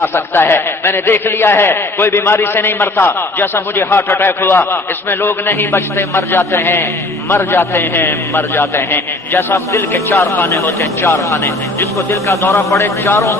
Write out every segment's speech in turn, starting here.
آ سکتا ہے. میں نے دیکھ لیا ہے کوئی بیماری سے نہیں مرتا. جیسا مجھے ہارٹ اٹیک ہوا اس میں لوگ نہیں بچتے، مر جاتے ہیں مر جاتے ہیں مر جاتے ہیں. جیسا دل کے 4 خانے ہوتے ہیں، 4 خانے، جس کو دل کا دورہ پڑے چاروں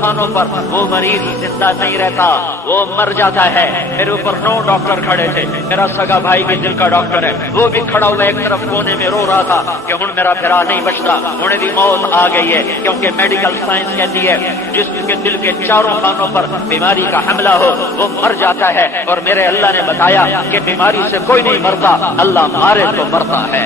خانوں پر وہ مریض زندہ نہیں رہتا، وہ مر جاتا ہے. میرے اوپر 9 ڈاکٹر کھڑے تھے. میرا سگا بھائی بھی دل کا ڈاکٹر ہے، وہ بھی کھڑا ہوا ایک طرف کونے میں رو رہا تھا کہ ہن میرا پھرا نہیں بچتا، انہیں بھی موت آ گئی ہے. کیونکہ میڈیکل سائنس کہتی ہے جس کے دل کے 4 خانوں پر بیماری کا حملہ ہو وہ مر جاتا ہے. اور میرے اللہ نے بتایا کہ بیماری سے کوئی نہیں مرتا، اللہ مارے تو مرتا ہے.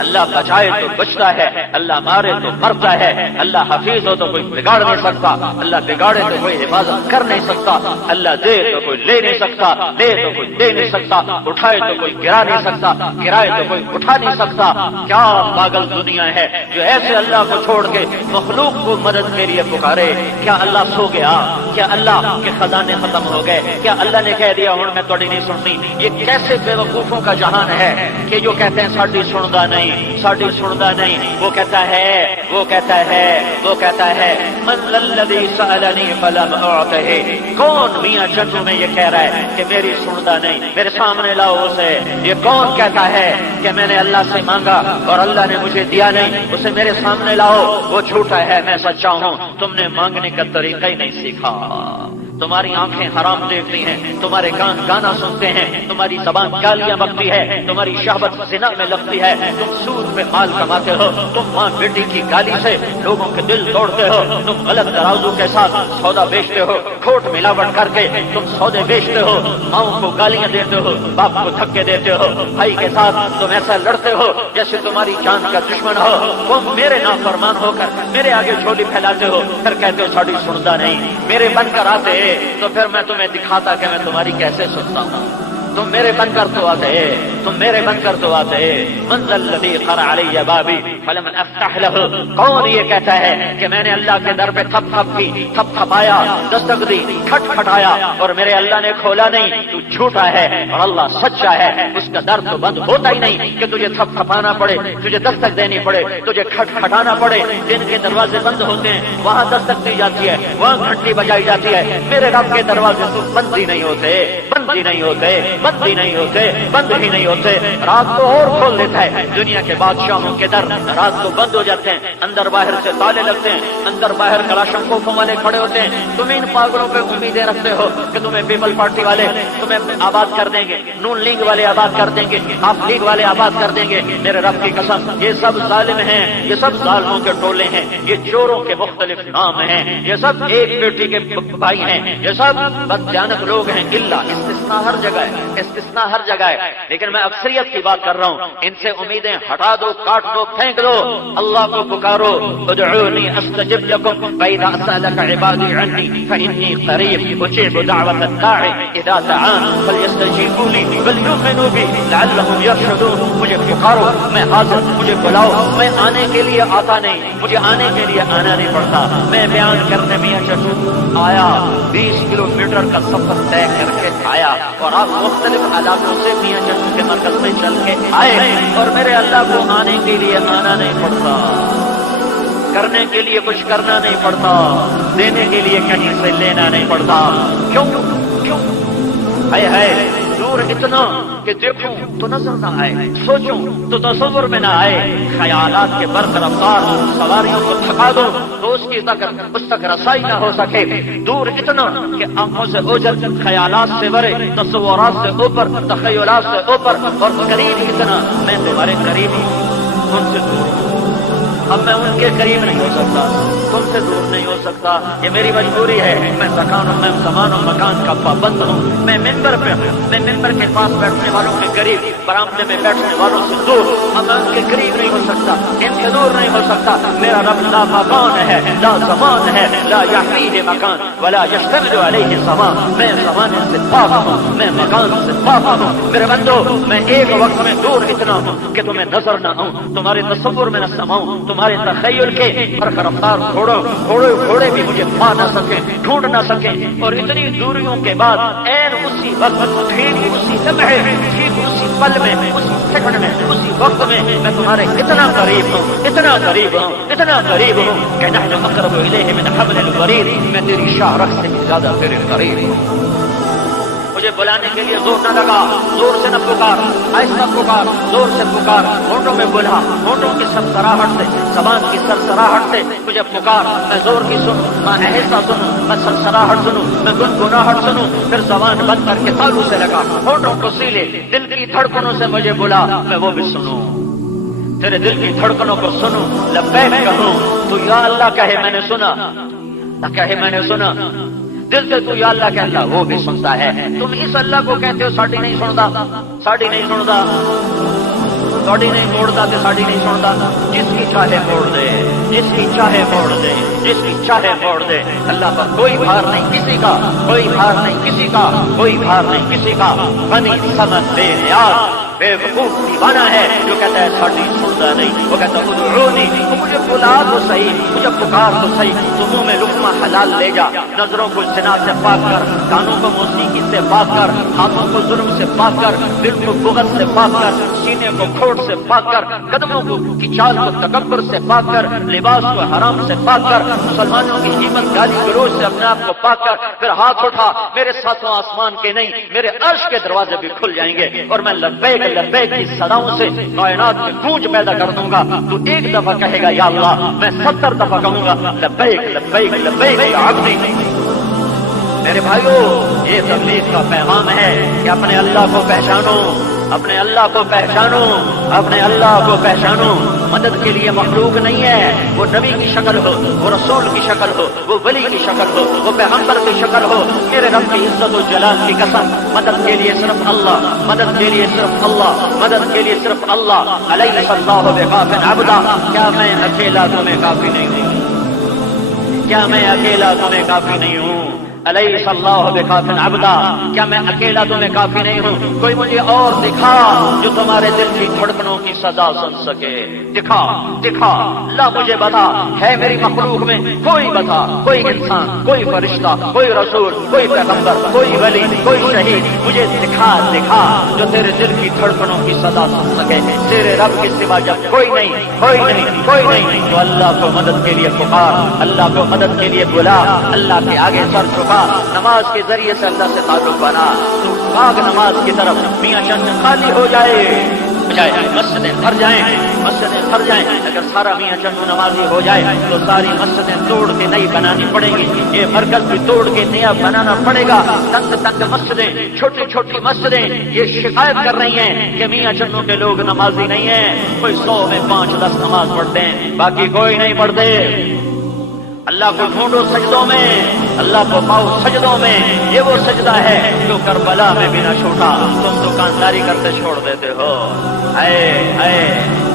اللہ بچائے تو بچتا ہے، اللہ مارے تو مرتا ہے. اللہ حفیظ ہو تو کوئی بگاڑ نہیں سکتا، اللہ بگاڑے تو کوئی حفاظت کر نہیں سکتا. اللہ دے تو کوئی لے نہیں سکتا، لے تو کوئی دے نہیں سکتا، اٹھائے تو کوئی گرا نہیں سکتا، گرائے تو کوئی اٹھا نہیں سکتا. کیا پاگل دنیا ہے جو ایسے اللہ کو چھوڑ کے مخلوق کو مدد کے لیے پکارے. کیا اللہ سو گیا؟ کیا اللہ کے خزانے ختم ہو گئے؟ کیا اللہ نے کہہ دیا ہوں میں تھوڑی نہیں سننی؟ یہ کیسے بے وقوفوں کا جہان ہے کہ جو کہتے ہیں ساڈی سندا نہیں، ساڈی سندا نہیں. وہ کہتا ہے من الذی سألنی فلم اعطہ. کون میاں چنڈو میں یہ کہہ رہا ہے کہ میری سندا نہیں؟ میرے سامنے لاؤ اسے. یہ کون کہتا ہے کہ میں نے اللہ سے مانگا اور اللہ نے مجھے دیا نہیں؟ اسے میرے سامنے لاؤ. وہ جھوٹا ہے، میں سچا ہوں. تم نے مانگنے کا طریقہ ہی نہیں سیکھا. تمہاری آنکھیں حرام دیکھتی ہیں، تمہارے کان گانا سنتے ہیں، تمہاری زبان گالیاں بکتی ہے، تمہاری شہوت زنا میں لگتی ہے، تم سود میں مال کماتے ہو، تم ماں بیٹی کی گالی سے لوگوں کے دل توڑتے ہو، تم غلط ترازو کے ساتھ سودا بیچتے ہو، کھوٹ ملاوٹ کر کے تم سودے بیچتے ہو، ماؤں کو گالیاں دیتے ہو، باپ کو دھکے دیتے ہو، بھائی کے ساتھ تم ایسا لڑتے ہو جیسے تمہاری جان کا دشمن ہو. تم میرے نافرمان ہو کر میرے آگے جھولی پھیلاتے ہو، پھر کہتے ہو ساڈی سندا نہیں. میرے بن کر آتے تو پھر میں تمہیں دکھاتا کہ میں تمہاری کیسے سنتا ہوں. تم میرے بن کر تو آتے. من ذا الذی قرع علی بابی فلم افتح له. کون یہ کہتا ہے کہ میں نے اللہ کے در پہ تھپ تھپایا، دستک دی، کھٹکھٹایا اور میرے اللہ نے کھولا نہیں؟ تو جھوٹا ہے اور اللہ سچا ہے. اس کا در تو بند ہوتا ہی نہیں کہ تجھے تھپ تھپانا پڑے، تجھے دستک دینی پڑے، تجھے کھٹکھٹانا پڑے. جن کے دروازے بند ہوتے ہیں وہاں دستک دی جاتی ہے، وہاں گھنٹی بجائی جاتی ہے. میرے رب کے دروازے تو بند ہی نہیں ہوتے. رات کو اور کھول دیتا ہے. دنیا کے بادشاہوں کے در رات کو بند ہو جاتے ہیں، اندر باہر سے تالے لگتے ہیں، اندر باہر کلاشنکوفوں والے کھڑے ہوتے ہیں. تم ان پاگلوں پہ امیدیں رکھتے ہو کہ تمہیں پیپل پارٹی والے تمہیں آباد کر دیں گے، نون لیگ والے آباد کر دیں گے، آپ لیگ والے آباد کر دیں گے. میرے رب کی قسم یہ سب ظالم ہیں، یہ سب ظالموں کے ٹولے ہیں، یہ چوروں کے مختلف نام ہیں، یہ سب ایک بیٹی کے بھائی ہیں، یہ سب بدجانب لوگ ہیں. استثناء ہر جگہ ہے، لیکن میں اکثریت کی بات کر رہا ہوں. ان سے امیدیں ہٹا دو، کاٹ دو، پھینک دو. اللہ کو پکارو. ادعونی استجب لکم فاذا سألک عبادی عنی فانی قریب اجیب دعوت الداعی اذا دعان فلیستجیبوا لی وليؤمنوا بی لعلهم یرشدون. مجھے پکارو، میں حاضر، مجھے بلاؤ. میں آنے کے لیے آتا نہیں، مجھے آنے کے لیے آنا نہیں پڑتا. میں بیان کرنے میاں چنڈو آیا، 20 کلومیٹر کا سفر طے کر کے آیا اور آپ مختلف علاقوں سے میاں چنڈو کے مرکز میں چل کے آئے. اور میرے اللہ کو آنے کے لیے آنا نہیں پڑتا، کرنے کے لیے کچھ کرنا نہیں پڑتا، دینے کے لیے کہیں سے لینا نہیں پڑتا. کیوں ہے دور اتنا کہ دیکھوں تو نظر نہ آئے، سوچوں تو تصور میں نہ آئے. خیالات کے برق رفتار سواریوں کو تھکا دو تو اس تک رسائی نہ ہو سکے. دور اتنا کہ آنکھوں سے اوجھل، خیالات سے بھرے، تصورات سے اوپر، تخیلات سے اوپر. اور قریب اتنا میں تمہارے قریب ان سے دور ہوں. اب میں ان کے قریب نہیں ہو سکتا، تم سے دور نہیں ہو سکتا. یہ میری مجبوری ہے. میں زمان و مکان کا پابند ہوں. میں ممبر پہ ہوں، میں ممبر کے پاس بیٹھنے والوں کے قریب، برآمدے میں بیٹھنے والوں سے دور. اب میں ان کے قریب نہیں ہو سکتا، ان سے دور نہیں ہو سکتا. میرا رب لا مکان ہے، لا زمان ہے، لا یحویہ مکان ولا یشتمل علیہ زمان. میں زمانے سے پاک ہوں، میں مکان سے پاک ہوں. میرے بندو، میں ایک وقت میں دور اتنا ہوں کہ تمہیں نظر نہ آؤں، تمہارے تصور میں نہ سماؤں، तुम्हारे तखय्युल के फर्क रफ्तार घोड़े भी मुझे पा न सके, ढूंढ न सके। और इतनी दूरियों के बाद ऐन उसी वक्त, ठीक उसी लम्हे, ठीक उसी पल में, उसी सेकंड में, उसी वक्त में मैं तुम्हारे इतना करीब हूँ, इतना करीब हूँ, इतना करीब हूँ कि नहनु अक़रबु इलैहि मिन हब्लिल वरीद, मैं तेरी शाहरख से भी ज्यादा तेरे करीब हूँ। मुझे बुलाने के लिए जोर न लगा, जोर से न पुकार, ऐसा पुकार, जोर से पुकार, होंठों में बुला, होंठों की सरसराहट से, जबान की सरसराहट से मुझे पुकार। मैं जोर की सुनूं, मैं ऐसा सुनूं, मैं सरसराहट सुनूं, मैं गुनगुनाहट सुनूं, फिर जबान बंद करके तालू से लगा, होंठों को सीले, दिल की धड़कनों से मुझे बुला, मैं वो भी सुनूं, तेरे दिल की धड़कनों को सुनूं, लब्बैक कहूं, तू या अल्लाह कहे मैंने सुना, न कहे मैंने सुना, दिल से तू या अल्लाह कहता वो भी सुनता है। तुम इस अल्लाह को कहते हो साड़ी नहीं सुनता, साड़ी नहीं सुनता, साड़ी नहीं मोड़ता तो साड़ी नहीं सुनता। जिसकी चाहे मोड़ दे, जिसकी चाहे मोड़ दे, जिसकी चाहे मोड़ दे। अल्लाह पर कोई भार नहीं किसी का, कोई भार नहीं किसी का, कोई भार नहीं किसी का। बनी समझ बेनियाज बेवकूफ दीवाना है जो कहता है साड़ी सुनता नहीं। वो कहता उदऊनी, तो मुझे बुला तो सही, मुझे पुकार तो सही। तो मुंह में लुक्मा हलाल ले जा, नजरों को जिना से पाक कर, कानों को मौसीकी से पाक कर, हाथों को जुल्म से पाक कर, दिल को बुग़्ज़ से पाक कर, सीने को खोट से पाक कर, कदमों को की चाल को तकब्बुर से पाक कर, लिबास को हराम से पाक कर, मुसलमानों की हिम्मत गाली गलोच से अपने आप को पाक कर। फिर हाथ उठा, मेरे साथों आसमान के नहीं मेरे अर्श के दरवाजे भी खुल जाएंगे और मैं लब्बैक लब्बैक की सदाओं से कायनात में गूंज पैदा कर दूंगा। तू एक दफा कहेगा या अल्लाह, मैं 70 दफा कहूंगा लब्बैक लब्बैक लब्बैक या अब्दी। मेरे भाइयों, ये तबलीग का पैगाम है कि अपने अल्लाह को पहचानो, अपने अल्लाह को पहचानो, अपने अल्लाह को पहचानो। मदद के लिए मखलूक नहीं है, वो नबी की शक्ल हो, वो रसूल की शक्ल हो, वो वली की शक्ल हो, वो पैगंबर की शक्ल हो। मेरे रब की इज्जत और जलाल की कसम, मदद के लिए सिर्फ अल्लाह, मदद के लिए सिर्फ अल्लाह, मदद के लिए सिर्फ अल्लाह। अलैहिस्सलाहु बिकाफिन अब्दा, क्या मैं अकेला तुम्हें काफी नहीं हूँ? क्या मैं अकेला तुम्हें काफी नहीं हूँ? अलैहिस्सलाहु बिकाफिन अब्दा, क्या मैं अकेला तुम्हें काफी नहीं हूँ? कोई मुझे और दिखा जो तुम्हारे दिल की धड़कनों की सदा सुन सके। दिखा दिखा, ला मुझे बता, है मेरी मखलूक में कोई बता, कोई इंसान, कोई फरिश्ता, कोई रसूल, कोई पैगंबर, कोई वली, कोई शहीद, मुझे दिखा दिखा जो तेरे दिल की धड़कनों की सदा सुन सके। तेरे रब के सिवा जब कोई नहीं, कोई नहीं, कोई नहीं, तो अल्लाह को मदद के लिए पुकार, अल्लाह को मदद के लिए बुला, अल्लाह के आगे सर झुका, नमाज के जरिए से अल्लाह से ताल्लुक बना। तो भाग नमाज की तरफ, मियां चंद खाली हो जाए, मस्जिदें भर जाएं, मस्जिदें भर जाएं। अगर सारा मियां चंद नमाजी हो जाए तो सारी मस्जिदें तोड़ के नई बनानी पड़ेगी, ये मरकज भी तोड़ के नया बनाना पड़ेगा। तंग तंग मस्जिदें, छोटी छोटी मस्जिदें ये शिकायत कर रही हैं कि मियां चंदों के लोग नमाजी नहीं है। कोई 100 में 5-10 नमाज पढ़ते हैं, बाकी कोई नहीं पढ़ते। अल्लाह को ढूंढो सजदों में, अल्लाह को पाओ सजदों में। ये वो सजदा है जो करबला में बिना छूटा तुम दुकानदारी करते छोड़ देते हो। आए आए,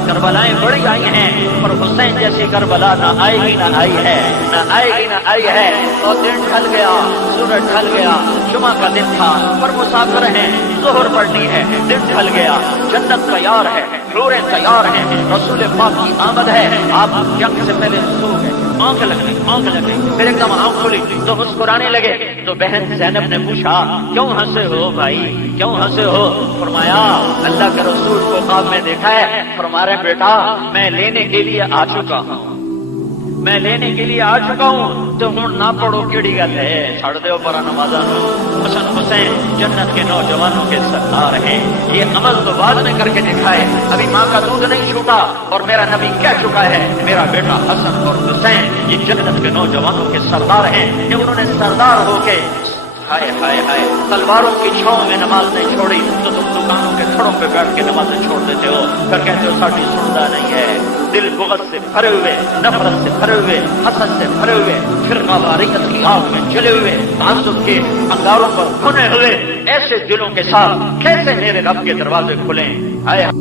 करबलाएं बड़ी आई हैं, पर हुसैन जैसी करबला ना आएगी ना आई है, ना आएगी ना आई है। और दिन ढल गया, सूरज ढल गया, जुमा का दिन था, पर मुसाफिर हैं, ज़ोहर पढ़नी है। दिन ढल गया, जन्नत तैयार है, हूरें तैयार हैं, रसूल पाक की आमद है। आप जंग से पहले सो गए, आंख लग गई, आंख लग गई, फिर एकदम आंख खुली तो मुस्कुराने लगे। तो बहन ज़ैनब ने पूछा, क्यों हंसे हो भाई, क्यों हंसे हो? फरमाया, अल्लाह के रसूल को ख्वाब में देखा है। फरमा रहे बेटा, मैं लेने के लिए आ चुका हूँ, मैं लेने के लिए आ चुका हूँ, तो हूँ ना पढ़ो केड़ी गल है, छड़ दो पर नमाजा। हसन हुसैन जन्नत के नौजवानों के सरदार हैं। ये अमल तो बाद में करके दिखाए, अभी माँ का दूध नहीं छूटा और मेरा नबी कह चुका है मेरा बेटा हसन और हुसैन ये जन्नत के नौजवानों के सरदार हैं। कि उन्होंने सरदार होके हाय हाय हाय तलवारों की छांव में नमाज नहीं छोड़ी, तो तुम दुकानों के छड़ों पे बैठ के नमाज छोड़ देते हो। फिर कहते हो साड़ी सुनता नहीं है। दिल बुग़्ज़ से भरे हुए, नफरत से भरे हुए, हसद से भरे हुए, फिर वारियत की आग में जले हुए, ताज्जुब के अंगारों पर भुने हुए, ऐसे दिलों के साथ कैसे मेरे रब के दरवाजे खुले? आए